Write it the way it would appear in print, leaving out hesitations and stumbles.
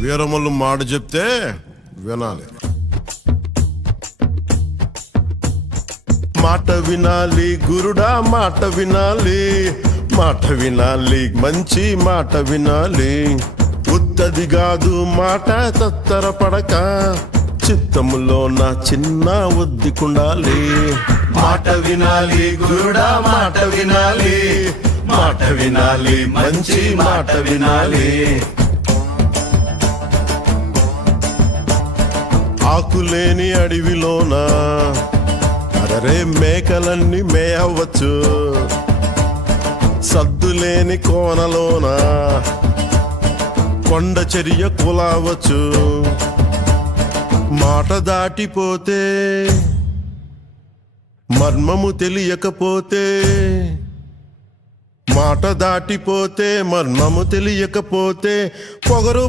వీరమల్లు మాట చెప్తే వినాలి. మాట వినాలి గురుడా, మాట వినాలి, మాట వినాలి, మంచి మాట వినాలి. ఉత్తది కాదు మాట తత్తరపడక, చిత్తములో నా చిన్న ఒద్దికుండాలి. మాట వినాలి గురుడా, మాట వినాలి, మాట వినాలి, మంచి మాట వినాలి. ఆకులేని అడవిలోన అరే మేకలన్నీ మేయవచ్చు, సద్దులేని కోనలోన కొండ చర్య కులావచ్చు. మాట దాటిపోతే మర్మము తెలియకపోతే, మాట దాటిపోతే మర్మము తెలియకపోతే పొగరు